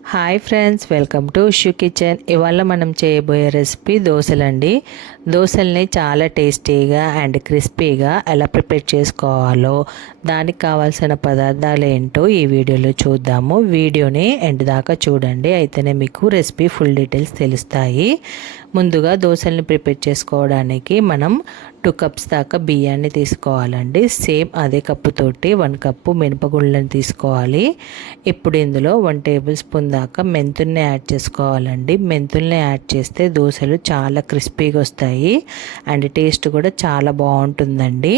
Hi friends, welcome to wushu kitchen. ఇవాళ మనం చేయబోయే రెసిపీ దోశలండి. దోశల్ని చాలా టేస్టీగా అండ్ క్రిస్పీగా ఎలా ప్రిపేర్ చేసుకోవాలో, దానికి కావాల్సిన పదార్థాలు ఏంటో ఈ వీడియోలో చూద్దాము. వీడియోని ఎండ్ దాకా చూడండి, అయితేనే మీకు రెసిపీ ఫుల్ డీటెయిల్స్ తెలుస్తాయి. ముందుగా దోశల్ని ప్రిపేర్ చేసుకోవడానికి మనం 2 కప్స్ దాకా బియ్యాన్ని తీసుకోవాలండి. సేమ్ అదే కప్పుతోటి 1 కప్పు మినపగుళ్ళని తీసుకోవాలి. ఇప్పుడు ఇందులో 1 టేబుల్ స్పూన్ దాకా మెంతుల్ని యాడ్ చేసుకోవాలండి. మెంతుల్ని యాడ్ చేస్తే దోశలు చాలా క్రిస్పీగా వస్తాయి అండ్ టేస్ట్ కూడా చాలా బాగుంటుందండి.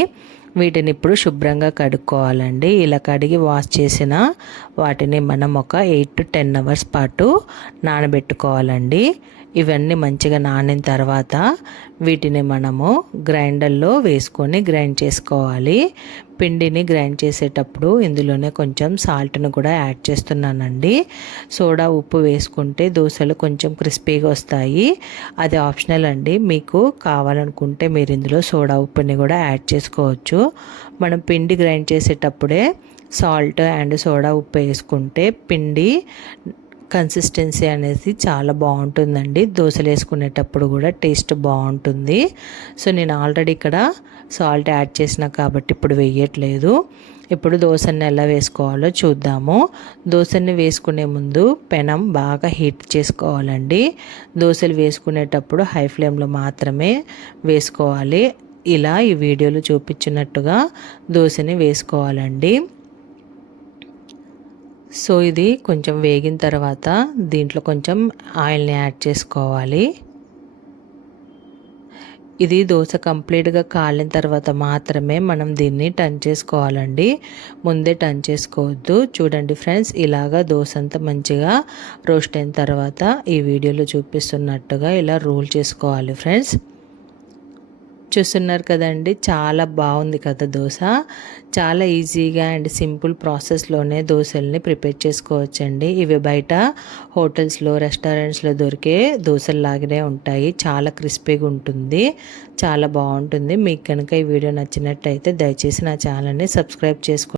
వీటిని ఇప్పుడు శుభ్రంగా కడుక్కోవాలండి. ఇలా కడిగి వాష్ చేసిన వాటిని మనం ఒక 8 to 10 అవర్స్ పాటు నానబెట్టుకోవాలండి. ఇవన్నీ మంచిగా నానిన తర్వాత వీటిని మనము గ్రైండర్లో వేసుకొని గ్రైండ్ చేసుకోవాలి. పిండిని గ్రైండ్ చేసేటప్పుడు ఇందులోనే కొంచెం సాల్ట్ను కూడా యాడ్ చేస్తున్నానండి. సోడా ఉప్పు వేసుకుంటే దోశలు కొంచెం క్రిస్పీగా వస్తాయి. అది ఆప్షనల్ అండి, మీకు కావాలనుకుంటే మీరు ఇందులో సోడా ఉప్పుని కూడా యాడ్ చేసుకోవచ్చు. మనం పిండి గ్రైండ్ చేసేటప్పుడే సాల్ట్ అండ్ సోడా ఉప్పు వేసుకుంటే పిండి కన్సిస్టెన్సీ అనేది చాలా బాగుంటుందండి. దోశలు వేసుకునేటప్పుడు కూడా టేస్ట్ బాగుంటుంది. సో నేను ఆల్రెడీ ఇక్కడ సాల్ట్ యాడ్ చేసిన కాబట్టి ఇప్పుడు వేయట్లేదు. ఇప్పుడు దోశని ఎలా వేసుకోవాలో చూద్దాము. దోశని వేసుకునే ముందు పెనం బాగా హీట్ చేసుకోవాలండి. దోశలు వేసుకునేటప్పుడు హై ఫ్లేమ్లో మాత్రమే వేసుకోవాలి. ఇలా ఈ వీడియోలో చూపించినట్టుగా దోశని వేసుకోవాలండి. సో ఇది కొంచెం వేగిన తర్వాత దీంట్లో కొంచెం ఆయిల్ని యాడ్ చేసుకోవాలి. ఇది దోశ కంప్లీట్గా కాలిన తర్వాత మాత్రమే మనం దీన్ని టర్న్ చేసుకోవాలండి. ముందే టర్న్ చేసుకోవద్దు. చూడండి ఫ్రెండ్స్, ఇలాగా దోశ అంతా మంచిగా రోస్ట్ అయిన తర్వాత ఈ వీడియోలో చూపిస్తున్నట్టుగా ఇలా రోల్ చేసుకోవాలి ఫ్రెండ్స్. చూస్తున్నారు కదండి, చాలా బాగుంది కదా దోశ. చాలా ఈజీగా అండ్ సింపుల్ ప్రాసెస్లోనే దోశల్ని ప్రిపేర్ చేసుకోవచ్చండి. ఇవి బయట హోటల్స్లో, రెస్టారెంట్స్లో దొరికే దోశల్లాగానే ఉంటాయి. చాలా క్రిస్పీగా ఉంటుంది, చాలా బాగుంటుంది. మీకు కనుక ఈ వీడియో నచ్చినట్టయితే దయచేసి నా ఛానల్ని సబ్స్క్రైబ్ చేసుకోండి.